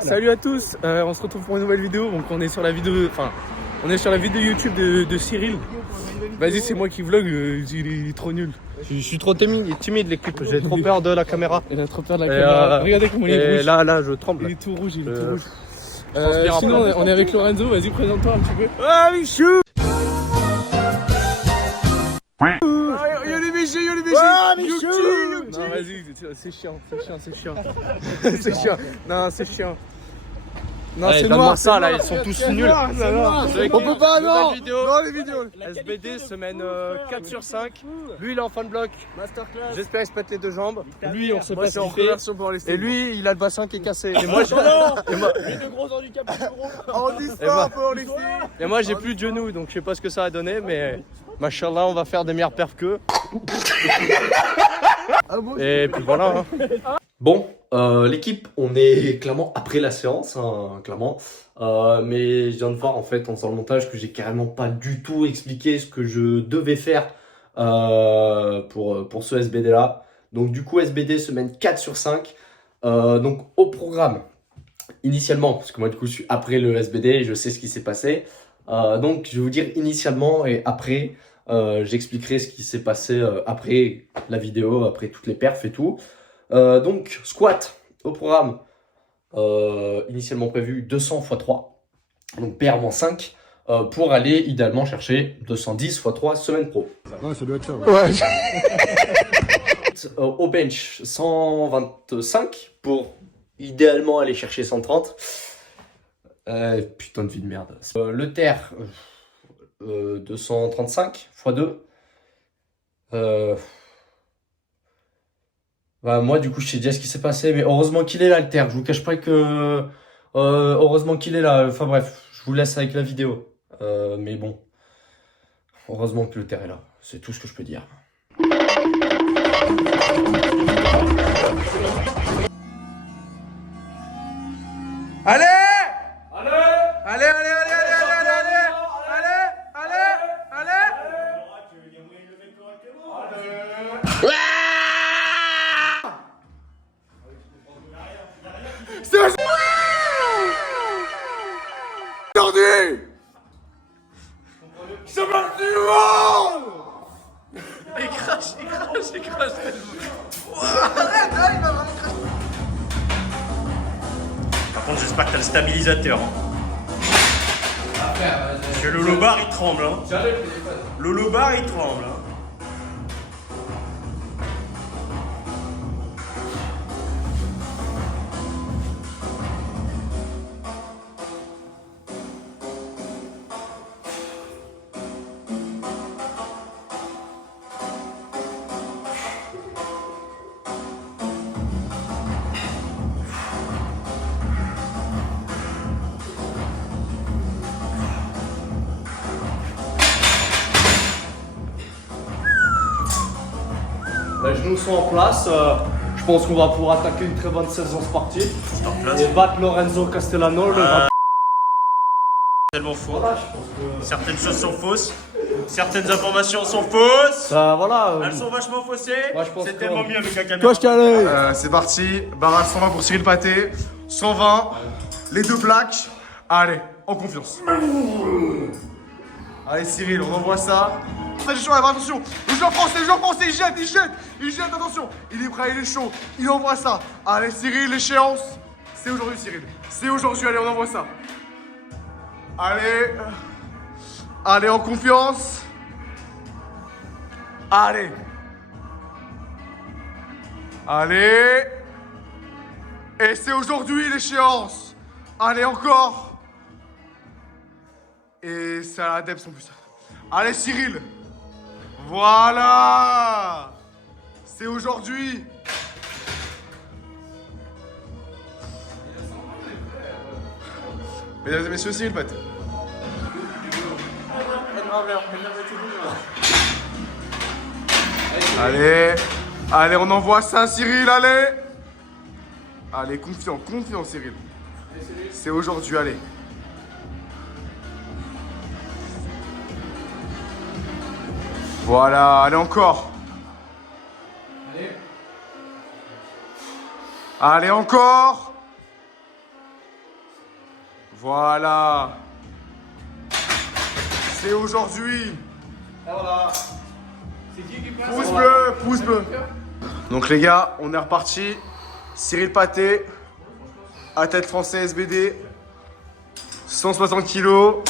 Salut à tous, on se retrouve pour une nouvelle vidéo. Donc on est sur la vidéo, YouTube de Cyril. Vas-y, c'est moi qui vlog, il est trop nul. Je suis trop timide les clips, j'ai trop peur de la caméra. Il a trop peur de la caméra. Regardez comment il est rouge. Là, je tremble. Il est tout rouge, Sinon, on est avec Lorenzo, vas-y, présente-toi un petit peu. Ah, Michou! Non, vas-y, c'est chiant. C'est chiant. Non, c'est chiant. Non, allez, c'est noir. noir, Ça, là, ils sont tous nuls. On peut pas, non. Non, les vidéos. SBD, semaine 4 sur 5. Lui, il est en fan bloc. Masterclass. J'espère qu'il se pète les deux jambes. Lui, on sait pas ce en qu'il fait. reversion pour les. Et lui, il a le bassin qui est cassé. Et moi, j'ai. Lui, de gros handicaps, Et moi, j'ai plus de genoux, donc je sais pas ce que ça a donné, mais machallah, on va faire des meilleures perfs qu'eux. Et puis voilà. Bon, l'équipe, on est clairement après la séance, hein, clairement. Mais je viens de voir en fait en faisant le montage que j'ai carrément pas du tout expliqué ce que je devais faire pour ce SBD là. Donc du coup SBD semaine 4 sur 5. Donc au programme, initialement, parce que moi du coup je suis après le SBD et je sais ce qui s'est passé. Donc je vais vous dire initialement et après, j'expliquerai ce qui s'est passé après la vidéo, après toutes les perfs et tout. Donc squat au programme, initialement prévu 200 x 3, donc PR-5, pour aller idéalement chercher 210 x 3 semaine pro. Ouais, ça doit être ça. Ouais. Au bench 125 pour idéalement aller chercher 130. Putain de vie de merde. Le terre 235 x 2. Bah moi du coup je sais déjà ce qui s'est passé, mais heureusement qu'il est là le terre, je vous cache pas que heureusement qu'il est là, enfin bref, je vous laisse avec la vidéo, mais bon, heureusement que le terre est là, c'est tout ce que je peux dire. Allez! Aujourd'hui, c'est parti du monde. Il crache Par contre, j'espère que t'as le stabilisateur. Parce que le Lolobar il tremble. Hein. Le Lolobar il tremble. Hein. Les genoux sont en place, je pense qu'on va pouvoir attaquer une très bonne saison sportive et battre Lorenzo Castellano. Tellement faux. Voilà, je pense que... Certaines choses sont fausses. Certaines informations sont fausses. voilà. Elles sont vachement faussées. Moi, je pense c'est que- tellement mieux avec la caméra. C'est parti. Barrage 120 pour Cyril Pathé. 120. Les deux plaques. Allez, en confiance. Allez Cyril, on envoie ça. Attention. Le joueur français, il jette, attention. Il est prêt, il est chaud. Il envoie ça. Allez Cyril, l'échéance. C'est aujourd'hui Cyril. C'est aujourd'hui, allez, on envoie ça. Allez, en confiance. Allez. Et c'est aujourd'hui l'échéance. Allez, encore. Et c'est à la depth en plus. Allez, Cyril. Voilà. C'est aujourd'hui. Mesdames et messieurs, Cyril Pathé. Allez, on envoie ça, Cyril, allez. Allez, confiant, Cyril. C'est aujourd'hui, allez. Voilà, allez encore. Allez encore. Voilà. C'est aujourd'hui. Voilà. C'est qui prend Pouce bleu, pouce bleu. Donc les gars, on est reparti. Cyril Pathé, à tête français SBD, 160 kilos.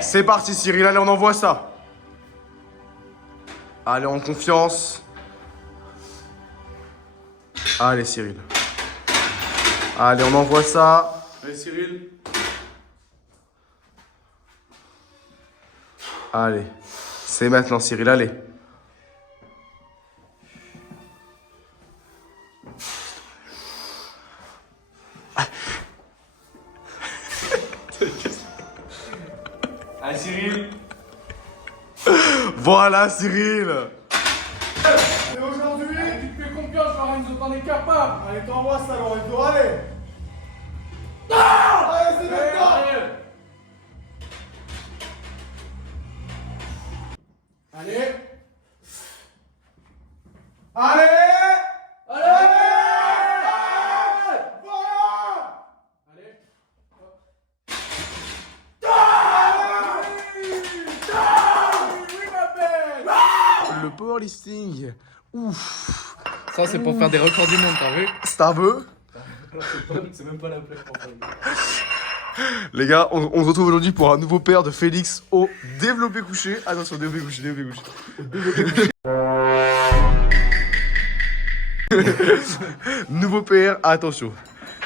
C'est parti Cyril, allez on envoie ça. Allez, en confiance. Allez Cyril. Allez, on envoie ça. Allez Cyril. Allez, c'est maintenant Cyril, allez. Allez Cyril. Voilà Cyril. Et aujourd'hui, tu te fais confiance, Lorenzo, t'en es capable. Allez, t'envoies ça Lorenzo, allez. Allez, c'est maintenant. Allez. Allez. Allez. Voilà. Allez. Le powerlifting. Ouf. Ça, c'est pour faire des records du monde, t'as vu? C'est un peu. C'est même pas la plaie pour faire. Les gars, on se retrouve aujourd'hui pour un nouveau pair de Félix au développé couché. Attention, développé couché, développé couché. Nouveau pair, attention.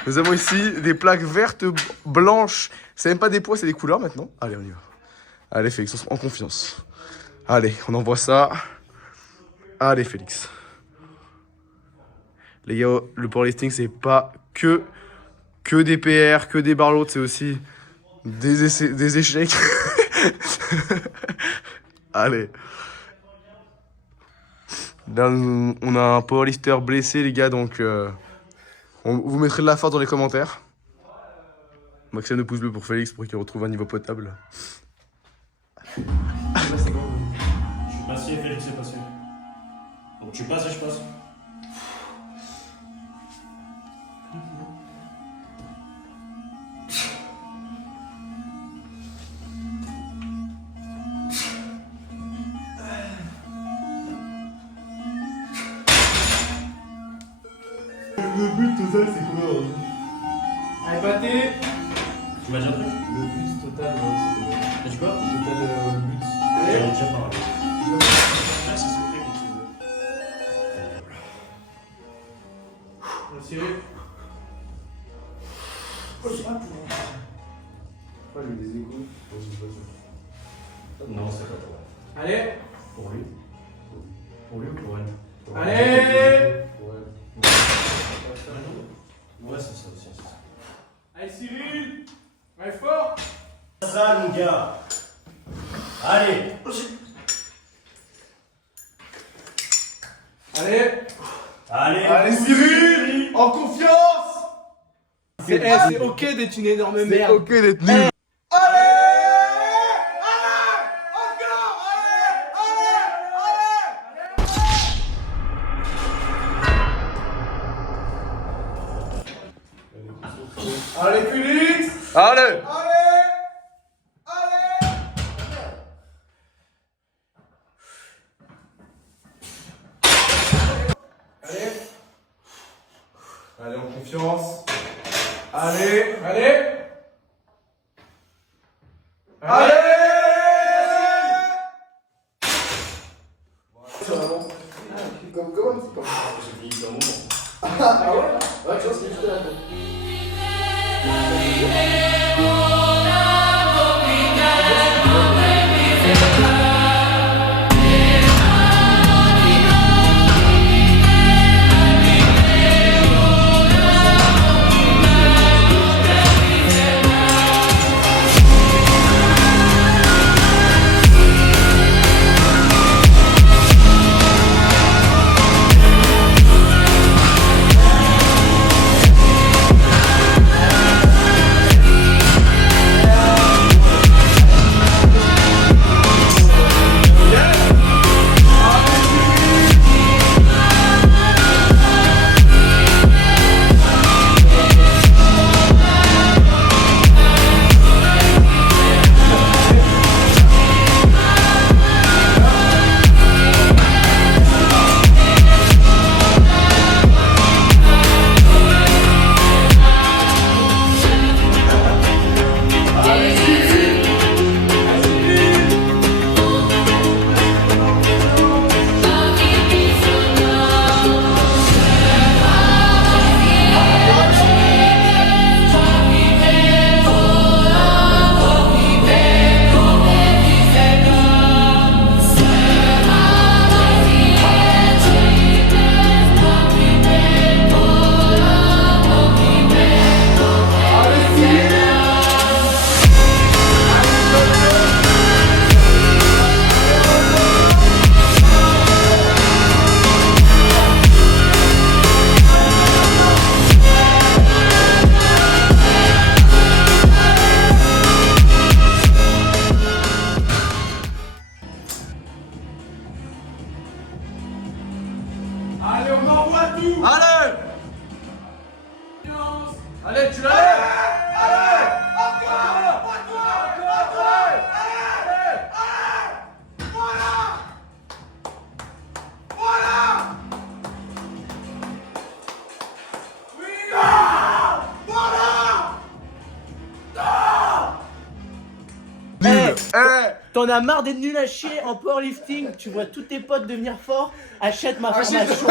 Nous avons ici des plaques vertes, blanches. C'est même pas des poids, c'est des couleurs maintenant. Allez, on y va. Allez, Félix, en confiance. Allez, on envoie ça. Allez, Félix. Les gars, le powerlifting, c'est pas que des PR, que des barres lourdes, c'est aussi des échecs. Allez. Là, on a un powerlifter blessé, les gars, donc vous mettrez de la force dans les commentaires. Maximum de pouces bleus pour Félix pour qu'il retrouve un niveau potable. Je suis passé, Félix est passé. Donc tu passes et je passe. Le but total, c'est quoi? Allez, Pathé. Tu m'as déjà pris? Le but total, c'est quoi? T'as dit quoi? Total, le but. J'en ai Allez. déjà parlé. Ah, c'est secret, mais tu veux. Allez, Cyril. Non, c'est pas toi. Allez. Pour lui? Pour lui ou pour elle? Allez. Ouais, c'est ça aussi. C'est ça. Allez, Cyril. Allez, fort. Ça, mon gars. Allez. Allez. Allez. Allez, Cyril, en confiance. C'est ok d'être une énorme C'est merde. ok d'être nul. Allez, Félix. Allez. Allez, en confiance. Allez. Allez. Allez. Allez, tu la lèves. T'en as marre d'être nul à chier en powerlifting? Tu vois tous tes potes devenir forts? Achète ma formation.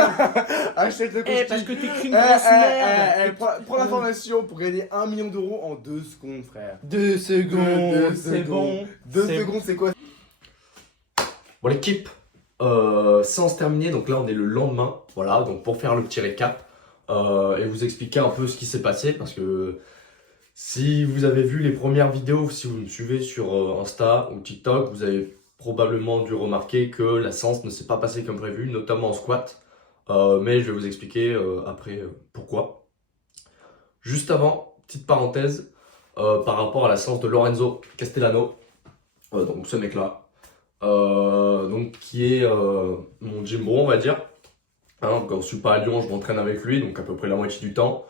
Achète le costume. Parce que t'es qu'une grosse merde. Prends la formation pour gagner 1 million d'euros en 2 secondes, frère. 2 secondes, c'est bon. 2 C'est secondes, c'est quoi? Bon l'équipe, séance terminée, donc là on est le lendemain, voilà, donc pour faire le petit récap et vous expliquer un peu ce qui s'est passé, parce que si vous avez vu les premières vidéos, si vous me suivez sur Insta ou TikTok, vous avez probablement dû remarquer que la séance ne s'est pas passée comme prévu, notamment en squat, mais je vais vous expliquer après pourquoi. Juste avant, petite parenthèse, par rapport à la séance de Lorenzo Castellano, donc ce mec-là, donc qui est mon gym bro, on va dire. Hein, quand je suis pas à Lyon, je m'entraîne avec lui, donc à peu près la moitié du temps.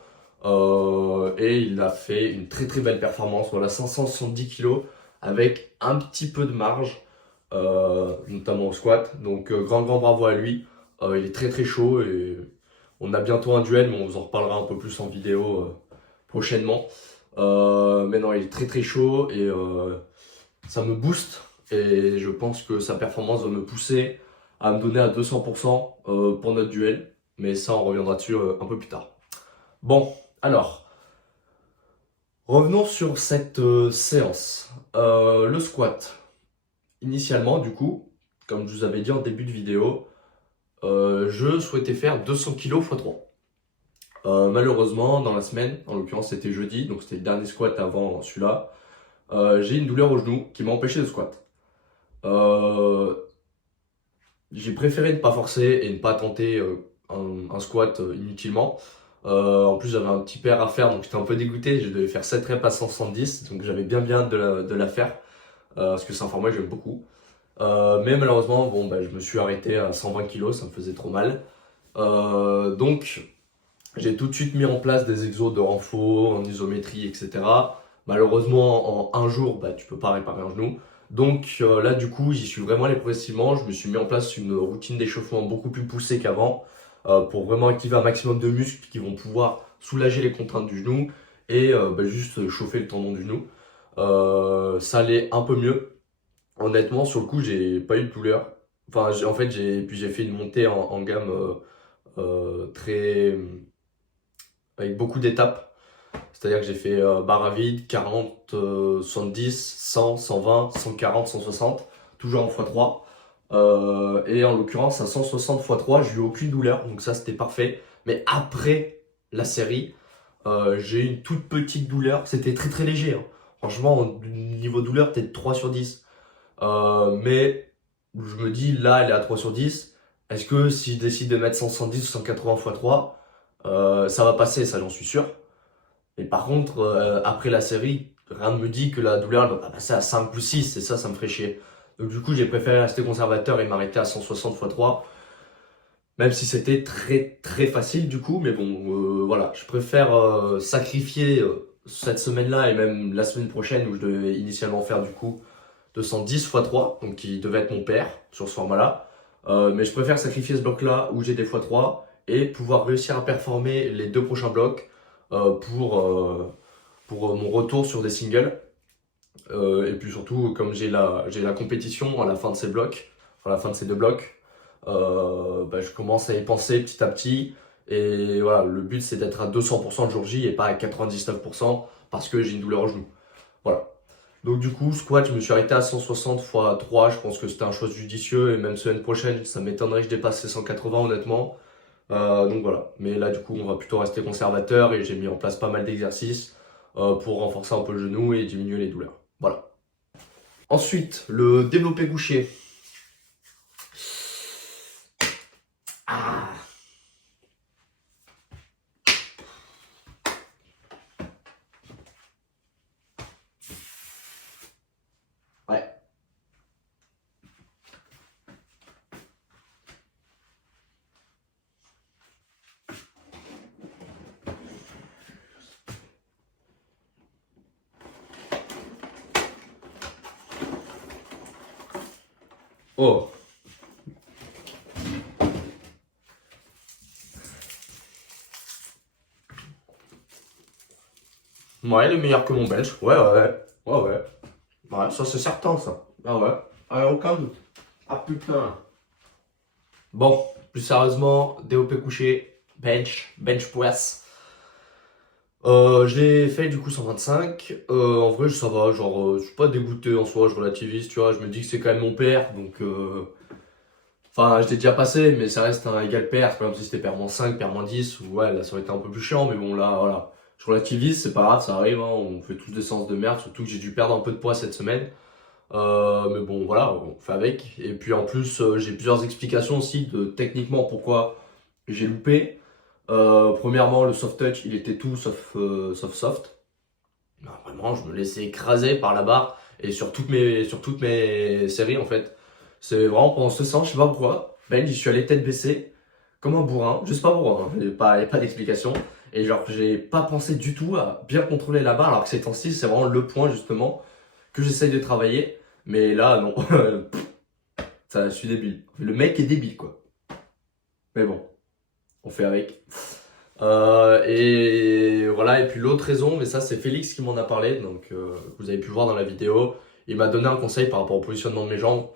Et il a fait une très très belle performance, voilà, 570 kg avec un petit peu de marge, notamment au squat. Donc grand bravo à lui. Il est très très chaud et on a bientôt un duel, mais on vous en reparlera un peu plus en vidéo prochainement. Mais non, il est très très chaud et ça me booste. Et je pense que sa performance va me pousser à me donner à 200% pour notre duel. Mais ça, on reviendra dessus un peu plus tard. Bon, alors, revenons sur cette séance. Le squat. Initialement, du coup, comme je vous avais dit en début de vidéo, je souhaitais faire 200 kg x 3. Malheureusement, dans la semaine, en l'occurrence c'était jeudi, donc c'était le dernier squat avant celui-là, j'ai une douleur au genou qui m'a empêché de squat. J'ai préféré ne pas forcer et ne pas tenter un squat inutilement. En plus j'avais un petit pair à faire, donc j'étais un peu dégoûté. Je devais faire 7 reps à 170, donc j'avais bien de la faire parce que c'est un format que j'aime beaucoup. Mais malheureusement bon, bah, je me suis arrêté à 120 kg, ça me faisait trop mal. Donc j'ai tout de suite mis en place des exos de renfort, en isométrie, etc. Malheureusement en un jour bah, tu peux pas réparer un genou. Donc là du coup j'y suis vraiment allé progressivement. Je me suis mis en place une routine d'échauffement beaucoup plus poussée qu'avant pour vraiment activer un maximum de muscles qui vont pouvoir soulager les contraintes du genou et bah, juste chauffer le tendon du genou. Ça allait un peu mieux. Honnêtement sur le coup j'ai pas eu de douleur. Enfin en fait j'ai fait une montée en gamme très avec beaucoup d'étapes. C'est-à-dire que j'ai fait barre à vide, 40, 70, 100, 120, 140, 160, toujours en x3. Et en l'occurrence, à 160 x3, j'ai eu aucune douleur, donc ça c'était parfait. Mais après la série, j'ai eu une toute petite douleur, c'était très très léger. Hein. Franchement, niveau douleur, peut-être 3 sur 10. Mais je me dis, là, elle est à 3 sur 10. Est-ce que si je décide de mettre 170 ou 180 x3, ça va passer, ça j'en suis sûr. Et par contre, après la série, rien ne me dit que la douleur elle va pas passer à 5 ou 6, et ça me ferait chier. Donc du coup, j'ai préféré rester conservateur et m'arrêter à 160 x3, même si c'était très très facile du coup, mais bon, voilà, je préfère sacrifier cette semaine-là et même la semaine prochaine où je devais initialement faire du coup 210 x3, donc qui devait être mon père sur ce format-là. Mais je préfère sacrifier ce bloc-là où j'ai des x3 et pouvoir réussir à performer les 2 prochains blocs pour mon retour sur des singles. Et puis surtout, comme j'ai la compétition à la fin de ces blocs, enfin à la fin de ces 2 blocs, bah, je commence à y penser petit à petit. Et voilà, le but c'est d'être à 200% le jour J et pas à 99% parce que j'ai une douleur au genou. Voilà. Donc du coup, squat, je me suis arrêté à 160 x 3, je pense que c'était un choix judicieux et même semaine prochaine, ça m'étonnerait que je dépasse les 180 honnêtement. Donc voilà, mais là du coup on va plutôt rester conservateur et j'ai mis en place pas mal d'exercices pour renforcer un peu le genou et diminuer les douleurs. Voilà. Ensuite, le développé couché. Ouais. Oh. Ouais, il est meilleur que mon bench. Ouais. Ouais, ça c'est certain ça. Ah ouais. Ah, aucun doute. Ah putain. Bon, plus sérieusement, DOP couché, bench press. Je l'ai fait du coup 125. En vrai, ça va. Genre, je suis pas dégoûté en soi, je relativise, tu vois. Je me dis que c'est quand même mon père, donc. Enfin, je l'ai déjà passé, mais ça reste un égal pair. C'est pas comme si c'était pair -5, pair -10. Ou ouais, là, ça aurait été un peu plus chiant, mais bon, là, voilà. Je relativise, c'est pas grave, ça arrive. Hein, on fait tous des séances de merde, surtout que j'ai dû perdre un peu de poids cette semaine. Mais bon, voilà, on fait avec. Et puis en plus, j'ai plusieurs explications aussi de techniquement pourquoi j'ai loupé. Premièrement, le soft touch, il était tout sauf soft. Non, vraiment, je me laissais écraser par la barre et sur toutes mes séries en fait. C'est vraiment pendant ce sens, je sais pas pourquoi. Ben, j'y suis allé tête baissée, comme un bourrin, juste pas bourrin, hein. Il n'y a pas d'explication. Et genre, j'ai pas pensé du tout à bien contrôler la barre, alors que ces temps-ci, c'est vraiment le point justement que j'essaye de travailler. Mais là, non, ça, je suis débile. Le mec est débile, quoi. Mais bon, on fait avec. Et voilà, et puis l'autre raison, mais ça c'est Félix qui m'en a parlé, donc vous avez pu le voir dans la vidéo. Il m'a donné un conseil par rapport au positionnement de mes jambes,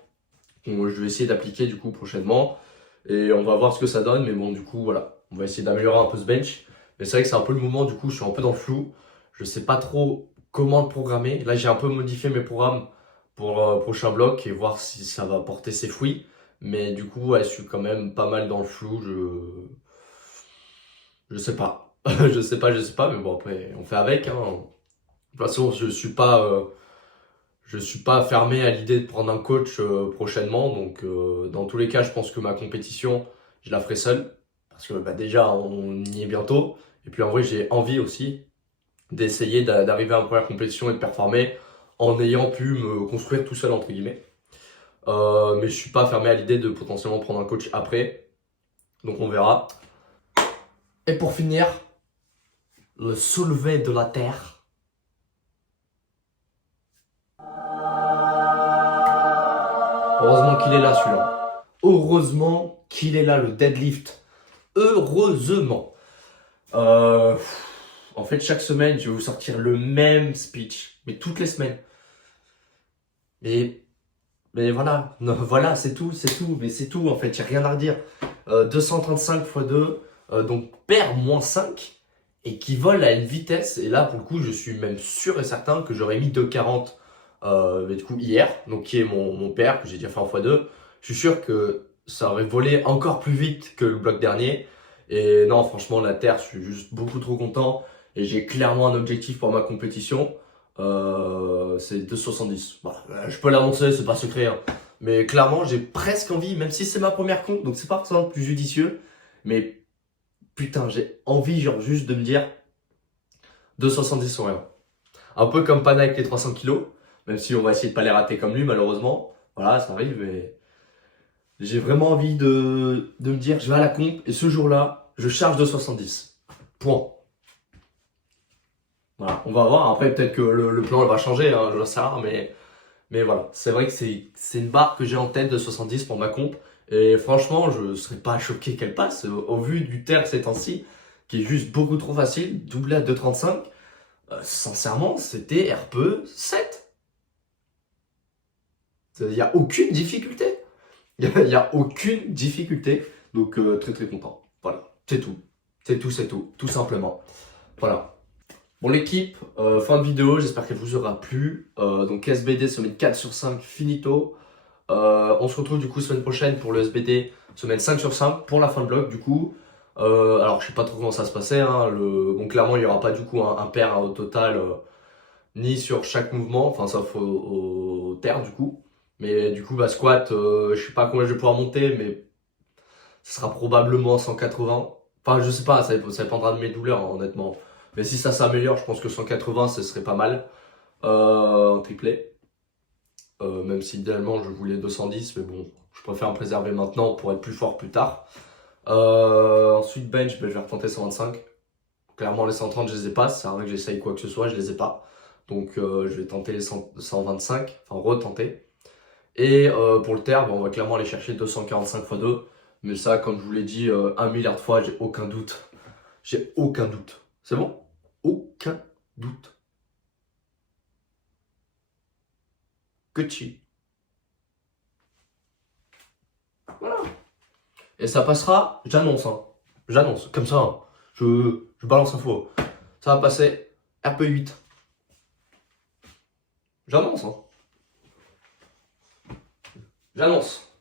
que je vais essayer d'appliquer du coup prochainement. Et on va voir ce que ça donne, mais bon, du coup, voilà, on va essayer d'améliorer un peu ce bench. Mais c'est vrai que c'est un peu le moment, du coup, je suis un peu dans le flou. Je sais pas trop comment le programmer. Là, j'ai un peu modifié mes programmes pour prochain bloc et voir si ça va porter ses fruits. Mais du coup, ouais, je suis quand même pas mal dans le flou. Je sais pas. je sais pas, mais bon, après, on fait avec. Hein. De toute façon, je suis pas fermé à l'idée de prendre un coach prochainement. Donc, dans tous les cas, je pense que ma compétition, je la ferai seule. Parce que bah, déjà, on y est bientôt. Et puis en vrai, j'ai envie aussi d'essayer d'arriver à ma première compétition et de performer en ayant pu me construire tout seul, entre guillemets. Mais je suis pas fermé à l'idée de potentiellement prendre un coach après. Donc on verra. Et pour finir, le soulevé de la terre. Heureusement qu'il est là celui-là. Heureusement qu'il est là, le deadlift. Heureusement. En fait, chaque semaine, je vais vous sortir le même speech. Mais toutes les semaines. Mais voilà. Non, voilà, c'est tout. Mais c'est tout, en fait. Il n'y a rien à redire. 235 x 2, donc paire -5. Et qui vole à une vitesse. Et là, pour le coup, je suis même sûr et certain que j'aurais mis 2,40 mais du coup, hier. Donc, qui est mon paire, que j'ai déjà fait en x2. Je suis sûr que ça aurait volé encore plus vite que le bloc dernier. Et non, franchement, la terre, je suis juste beaucoup trop content. Et j'ai clairement un objectif pour ma compétition. C'est 2,70. Voilà, je peux l'annoncer, c'est pas secret. Hein. Mais clairement, j'ai presque envie, même si c'est ma première compte, donc c'est pas forcément le plus judicieux. Mais putain, j'ai envie, genre, juste de me dire 2,70 sur rien. Un peu comme Pana avec les 300 kilos. Même si on va essayer de pas les rater comme lui, malheureusement. Voilà, ça arrive, mais j'ai vraiment envie de me dire, je vais à la comp et ce jour-là, je charge 2,70. Point. Voilà, on va voir. Après, peut-être que le plan va changer, hein, je le sais pas, mais voilà. C'est vrai que c'est une barre que j'ai en tête de 70 pour ma comp. Et franchement, je ne serais pas choqué qu'elle passe au vu du terre ces temps-ci, qui est juste beaucoup trop facile, doublé à 2,35. Sincèrement, c'était RPE 7. Il n'y a aucune difficulté. Il n'y a aucune difficulté. Donc, très très content. Voilà, c'est tout. C'est tout, tout simplement. Voilà. Bon, l'équipe, fin de vidéo, j'espère qu'elle vous aura plu. Donc, SBD semaine 4 sur 5, finito. On se retrouve du coup semaine prochaine pour le SBD semaine 5 sur 5 pour la fin de bloc du coup. Alors, je sais pas trop comment ça se passait. Hein, bon, clairement, il n'y aura pas du coup un pair hein, au total, ni sur chaque mouvement, enfin, sauf au terre du coup. Mais du coup, bah, squat, je sais pas combien je vais pouvoir monter, mais ce sera probablement 180. Enfin, je sais pas, ça dépendra de mes douleurs, hein, honnêtement. Mais si ça s'améliore, je pense que 180, ce serait pas mal. En triplé. Même si idéalement, je voulais 210, mais bon, je préfère me préserver maintenant pour être plus fort plus tard. Ensuite, bench, ben, je vais retenter 125. Clairement, les 130, je les ai pas. C'est vrai que j'essaye quoi que ce soit, je les ai pas. Donc, je vais tenter les 125, enfin retenter. Et pour le terme, on va clairement aller chercher 245 x 2. Mais ça, comme je vous l'ai dit 1 milliard de fois, j'ai aucun doute. J'ai aucun doute. C'est bon? Aucun doute. Gucci. Voilà. Et ça passera, j'annonce. Hein. J'annonce, comme ça. Hein. Je balance info. Ça va passer RP8. J'annonce. Hein. J'annonce.